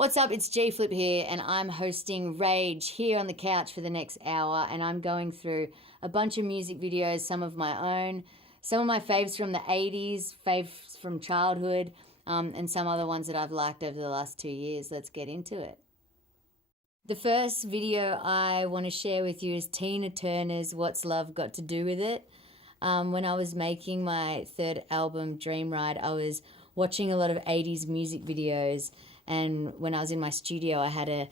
What's up? It's G Flip here, and I'm hosting Rage here on the couch for the next hour, and I'm going through a bunch of music videos, some of my own, some of my faves from the 80s, faves from childhood, and some other ones that I've liked over the last 2 years. Let's get into it. The first video I want to share with you is Tina Turner's What's Love Got to Do With It. When I was making my third album, Dream Ride, I was watching a lot of 80s music videos, and when I was in my studio, I had a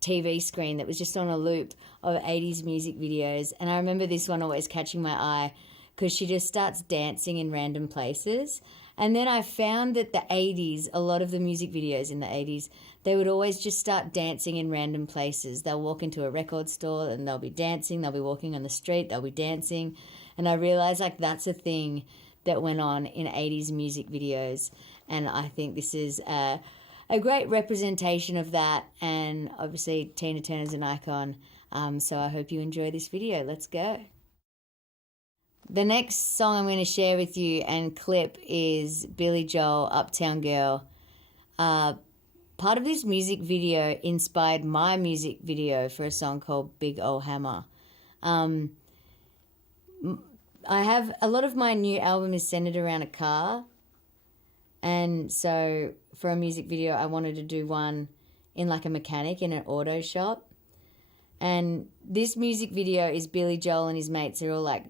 TV screen that was just on a loop of 80s music videos, and I remember this one always catching my eye because she just starts dancing in random places. And then I found that the 80s, a lot of the music videos in the 80s, they would always just start dancing in random places. They'll walk into a record store and they'll be dancing, they'll be walking on the street, they'll be dancing, and I realised that's a thing that went on in 80s music videos, and I think this is a great representation of that, and obviously Tina Turner's an icon, so I hope you enjoy this video. Let's go. The next song I'm going to share with you and clip is Billy Joel, Uptown Girl. Part of this music video inspired my music video for a song called Big Ol' Hammer. I have a lot of my new album is centered around a car, and so for a music video I wanted to do one in like a mechanic in an auto shop. And this music video is Billy Joel and his mates are all like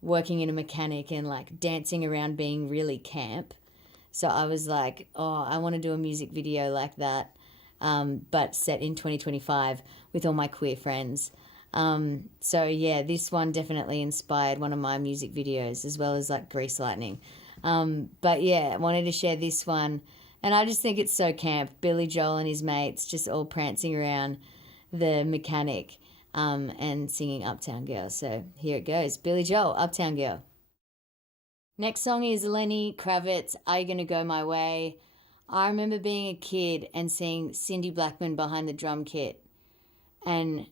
working in a mechanic and like dancing around being really camp. So I was like, oh, I want to do a music video like that, but set in 2025 with all my queer friends. So yeah, this one definitely inspired one of my music videos, as well as like Grease Lightning. But yeah, I wanted to share this one, and I just think it's so camp. Billy Joel and his mates just all prancing around the mechanic, and singing Uptown Girl. So here it goes. Billy Joel, Uptown Girl. Next song is Lenny Kravitz, Are You Gonna Go My Way? I remember being a kid and seeing Cindy Blackman behind the drum kit, and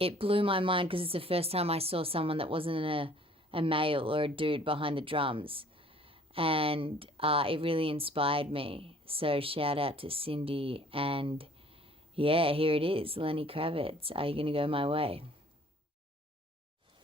it blew my mind because it's the first time I saw someone that wasn't a male or a dude behind the drums, and it really inspired me. So shout out to Cindy, and yeah, here it is, Lenny Kravitz, Are You Gonna Go My Way?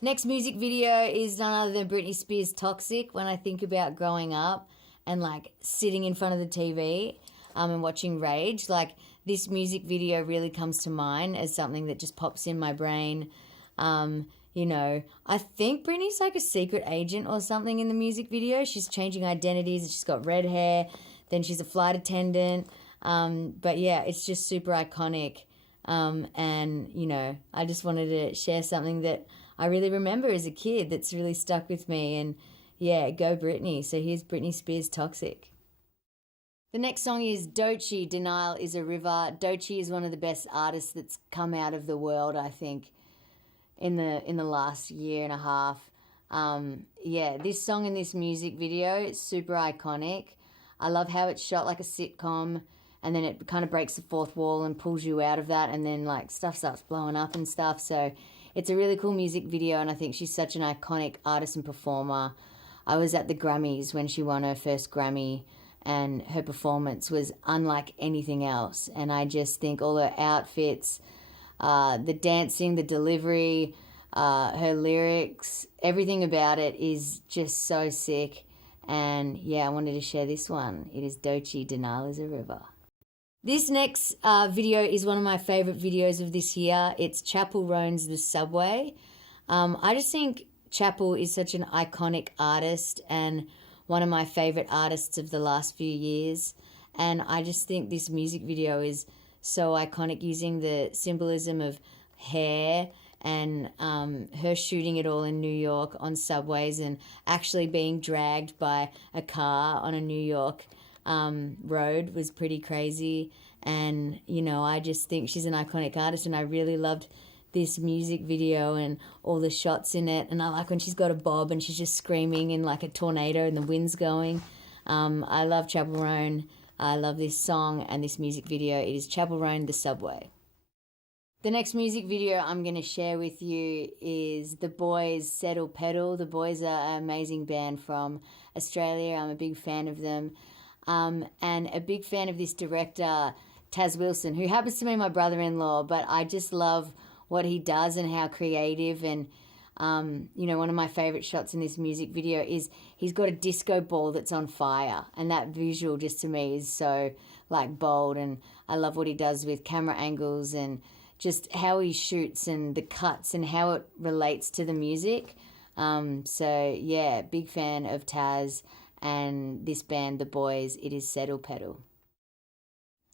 Next music video is none other than Britney Spears' Toxic. When I think about growing up and like sitting in front of the TV and watching Rage, like this music video really comes to mind as something that just pops in my brain. You know, I think Britney's like a secret agent or something in the music video. She's changing identities and she's got red hair, then she's a flight attendant. But yeah, it's just super iconic. And, you know, I just wanted to share something that I really remember as a kid that's really stuck with me. And yeah, go Britney. So here's Britney Spears' Toxic. The next song is Doechii, Denial is a River. Doechii is one of the best artists that's come out of the world, I think, in the last year and a half. Yeah, this song and this music video, it's super iconic. I love how it's shot like a sitcom, and then it kind of breaks the fourth wall and pulls you out of that, and then like stuff starts blowing up and stuff. So it's a really cool music video, and I think she's such an iconic artist and performer. I was at the Grammys when she won her first Grammy, and her performance was unlike anything else. And I just think all her outfits, the dancing, the delivery, her lyrics, everything about it is just so sick. And yeah, I wanted to share this one. It is Doechii, Denial is a River. This next video is one of my favourite videos of this year. It's Chappell Roan's The Subway. I just think Chappell is such an iconic artist and one of my favourite artists of the last few years. And I just think this music video is so iconic, using the symbolism of hair and her shooting it all in New York on subways and actually being dragged by a car on a New York road was pretty crazy. And, you know, I just think she's an iconic artist, and I really loved this music video and all the shots in it. And I like when she's got a bob and she's just screaming in like a tornado and the wind's going. I love Chappell Roan. I love this song and this music video. It is Chappell Roan, The Subway. The next music video I'm going to share with you is The Boys, Settle Pedal. The Boys are an amazing band from Australia. I'm a big fan of them. And a big fan of this director, Taz Wilson, who happens to be my brother-in-law, but I just love what he does and how creative. And one of my favorite shots in this music video is he's got a disco ball that's on fire, and that visual just to me is so like bold. And I love what he does with camera angles and just how he shoots and the cuts and how it relates to the music. So yeah, big fan of Taz and this band, The Boys. It is Settle Pedal.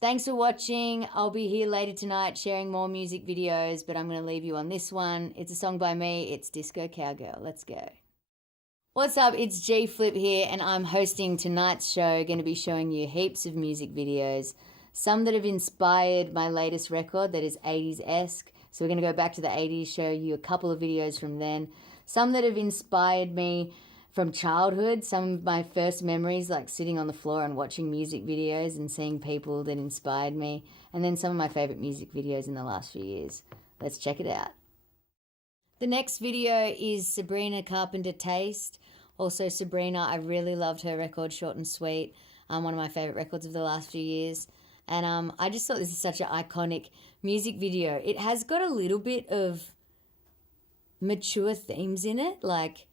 Thanks for watching. I'll be here later tonight sharing more music videos, but I'm going to leave you on this one. It's a song by me. It's Disco Cowgirl. Let's go. What's up? It's G Flip here, and I'm hosting tonight's show. Going to be showing you heaps of music videos, some that have inspired my latest record that is 80s-esque. So we're going to go back to the 80s, show you a couple of videos from then. Some that have inspired me from childhood, some of my first memories, like sitting on the floor and watching music videos and seeing people that inspired me. And then some of my favourite music videos in the last few years. Let's check it out. The next video is Sabrina Carpenter Taste. Also Sabrina, I really loved her record, Short and Sweet. One of my favourite records of the last few years. And I just thought this is such an iconic music video. It has got a little bit of mature themes in it, like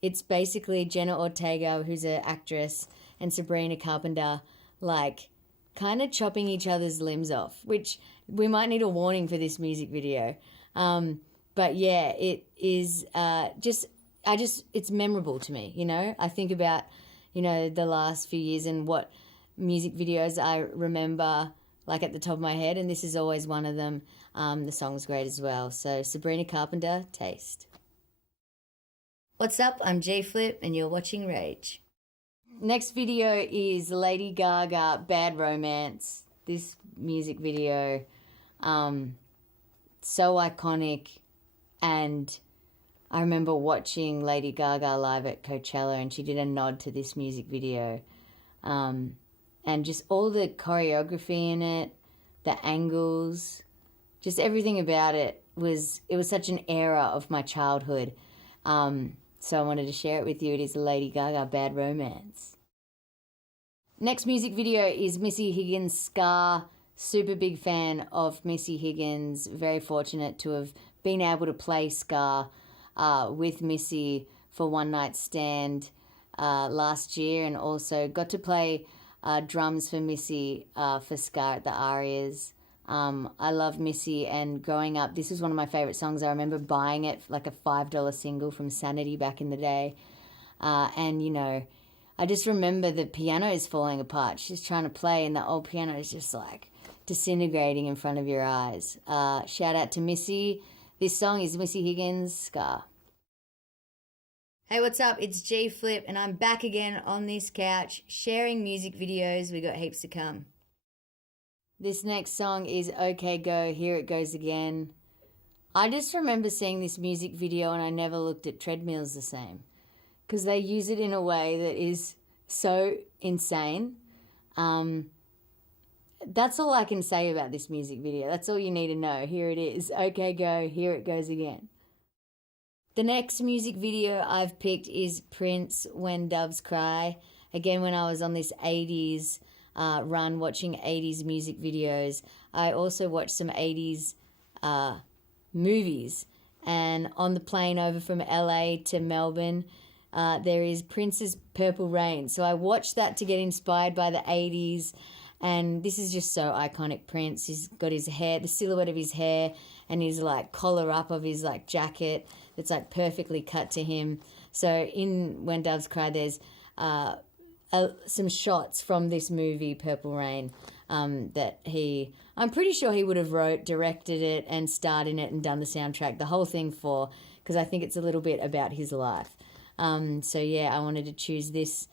it's basically Jenna Ortega, who's an actress, and Sabrina Carpenter, like, kind of chopping each other's limbs off, which we might need a warning for this music video. But yeah, it is it's memorable to me, you know? I think about, the last few years and what music videos I remember, like, at the top of my head, and this is always one of them. The song's great as well. So Sabrina Carpenter, Taste. What's up? I'm J Flip and you're watching Rage. Next video is Lady Gaga, Bad Romance. This music video, so iconic, and I remember watching Lady Gaga live at Coachella and she did a nod to this music video. And just all the choreography in it, the angles, just everything about it was such an era of my childhood. So I wanted to share it with you. It is Lady Gaga, Bad Romance. Next music video is Missy Higgins' Scar. Super big fan of Missy Higgins. Very fortunate to have been able to play Scar with Missy for One Night Stand last year, and also got to play drums for Missy for Scar at the ARIAs. I love Missy, and growing up, this was one of my favourite songs. I remember buying it like a $5 single from Sanity back in the day. And, I just remember the piano is falling apart. She's trying to play, and the old piano is just like disintegrating in front of your eyes. Shout out to Missy. This song is Missy Higgins' Scar. Hey, what's up? It's G Flip, and I'm back again on this couch sharing music videos. We got heaps to come. This next song is OK Go, Here It Goes Again. I just remember seeing this music video and I never looked at treadmills the same, because they use it in a way that is so insane. That's all I can say about this music video. That's all you need to know. Here it is. OK Go, Here It Goes Again. The next music video I've picked is Prince, When Doves Cry. Again, when I was on this 80s run watching 80s music videos, I also watched some 80s movies. And on the plane over from LA to Melbourne, there is Prince's Purple Rain. So I watched that to get inspired by the 80s. And this is just so iconic. Prince, he's got his hair, the silhouette of his hair, and his like collar up of his like jacket that's like perfectly cut to him. So in When Doves Cry, there's some shots from this movie, Purple Rain, that I'm pretty sure he would have wrote, directed it, and starred in it and done the soundtrack, the whole thing for, because I think it's a little bit about his life. So yeah, I wanted to choose this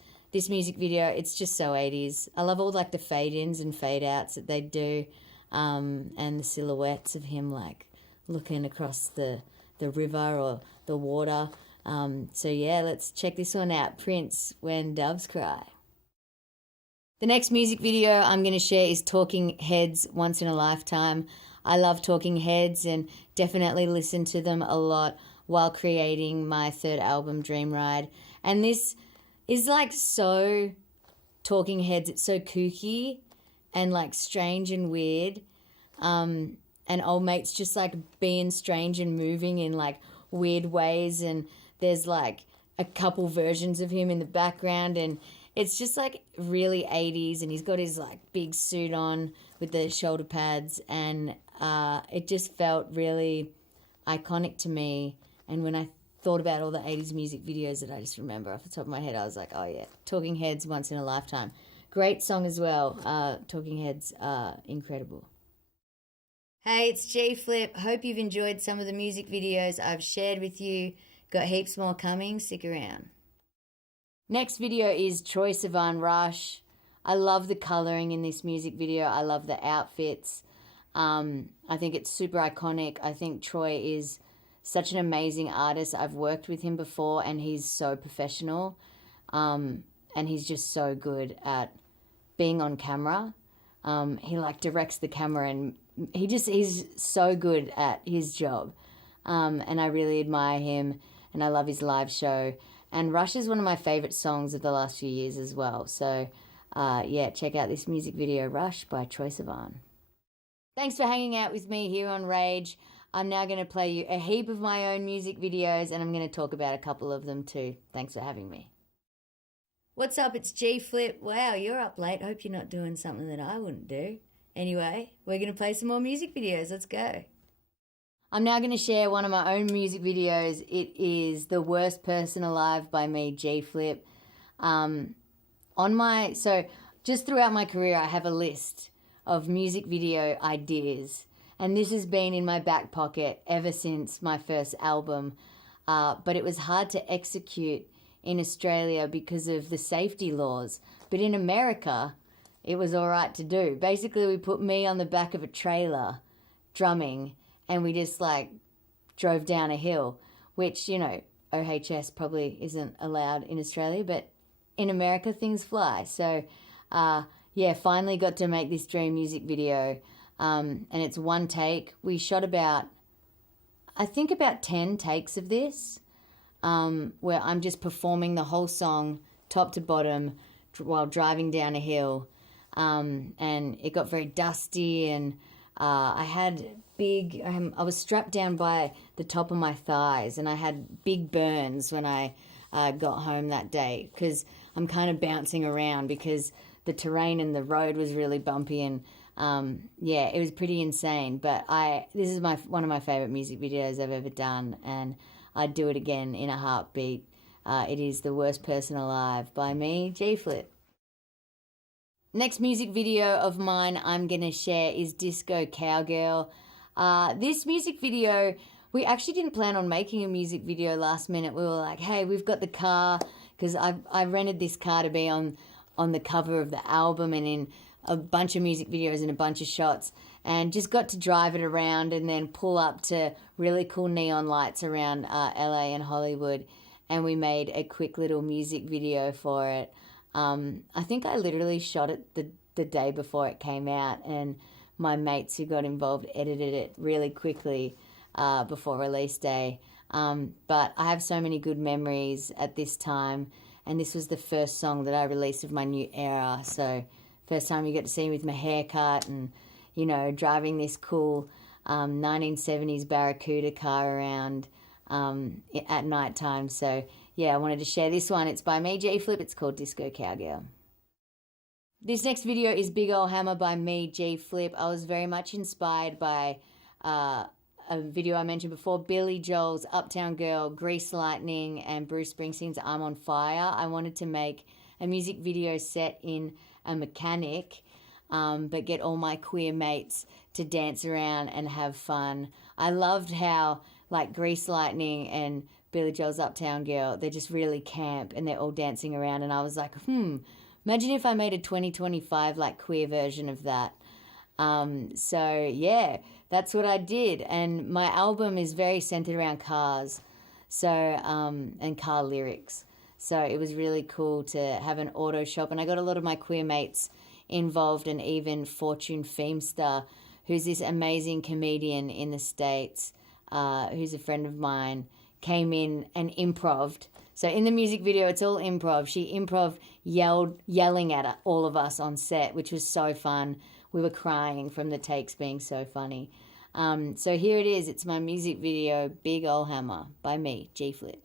music video. It's just so 80s. I love all like the fade-ins and fade-outs that they do, and the silhouettes of him like looking across the river or the water. So yeah, let's check this one out. Prince, When Doves Cry. The next music video I'm going to share is Talking Heads, Once in a Lifetime. I love Talking Heads and definitely listen to them a lot while creating my third album, Dream Ride. And this is like so Talking Heads. It's so kooky and like strange and weird. And old mate's just like being strange and moving in like weird ways, and there's like a couple versions of him in the background, and it's just like really 80s, and he's got his like big suit on with the shoulder pads, and it just felt really iconic to me. And when I thought about all the 80s music videos that I just remember off the top of my head, I was like, oh yeah, Talking Heads, Once in a Lifetime. Great song as well. Talking Heads are incredible. Hey, it's G Flip. Hope you've enjoyed some of the music videos I've shared with you. Got heaps more coming. Stick around. Next video is Troye Sivan Rush. I love the colouring in this music video. I love the outfits. I think it's super iconic. I think Troye is such an amazing artist. I've worked with him before, and he's so professional. And he's just so good at being on camera. He like directs the camera, and he's so good at his job. And I really admire him, and I love his live show. And Rush is one of my favourite songs of the last few years as well. So, yeah, check out this music video, Rush by Troye Sivan. Thanks for hanging out with me here on Rage. I'm now going to play you a heap of my own music videos, and I'm going to talk about a couple of them too. Thanks for having me. What's up? It's G Flip. Wow, you're up late. Hope you're not doing something that I wouldn't do. Anyway, we're going to play some more music videos. Let's go. I'm now going to share one of my own music videos. It is The Worst Person Alive by me, G Flip. So just throughout my career, I have a list of music video ideas, and this has been in my back pocket ever since my first album, but it was hard to execute in Australia because of the safety laws. But in America, it was all right to do. Basically, we put me on the back of a trailer drumming, and we just like drove down a hill, which, you know, OHS probably isn't allowed in Australia, but in America things fly. So yeah, finally got to make this dream music video, and it's one take. We shot about 10 takes of this, where I'm just performing the whole song top to bottom while driving down a hill. And it got very dusty, and I had I was strapped down by the top of my thighs, and I had big burns when I got home that day, because I'm kind of bouncing around because the terrain and the road was really bumpy, and yeah, it was pretty insane. But this is one of my favourite music videos I've ever done, and I'd do it again in a heartbeat. It is The Worst Person Alive by me, G Flip. Next music video of mine I'm going to share is Disco Cowgirl. This music video, we actually didn't plan on making a music video last minute. We were like, hey, we've got the car, because I rented this car to be on the cover of the album and in a bunch of music videos and a bunch of shots, and just got to drive it around and then pull up to really cool neon lights around LA and Hollywood, and we made a quick little music video for it. I think I literally shot it the day before it came out, and my mates who got involved edited it really quickly before release day. But I have so many good memories at this time, and this was the first song that I released of my new era. So first time you get to see me with my haircut and, you know, driving this cool 1970s Barracuda car around at night time. So yeah, I wanted to share this one. It's by me, G Flip. It's called Disco Cowgirl. This next video is Big Ol' Hammer by me, G Flip. I was very much inspired by a video I mentioned before, Billy Joel's Uptown Girl, Grease Lightning, and Bruce Springsteen's I'm on Fire. I wanted to make a music video set in a mechanic, but get all my queer mates to dance around and have fun. I loved how, like, Grease Lightning and Billy Joel's Uptown Girl, they're just really camp and they're all dancing around, and I was like, imagine if I made a 2025 like queer version of that. So yeah, that's what I did, and my album is very centered around cars, so and car lyrics. So it was really cool to have an auto shop, and I got a lot of my queer mates involved, and even Fortune Feemster, who's this amazing comedian in the States, who's a friend of mine, came in and improv'd. So in the music video, it's all improv. She yelling at all of us on set, which was so fun. We were crying from the takes being so funny. So here it is. It's my music video, Big Ol' Hammer, by me, G Flip.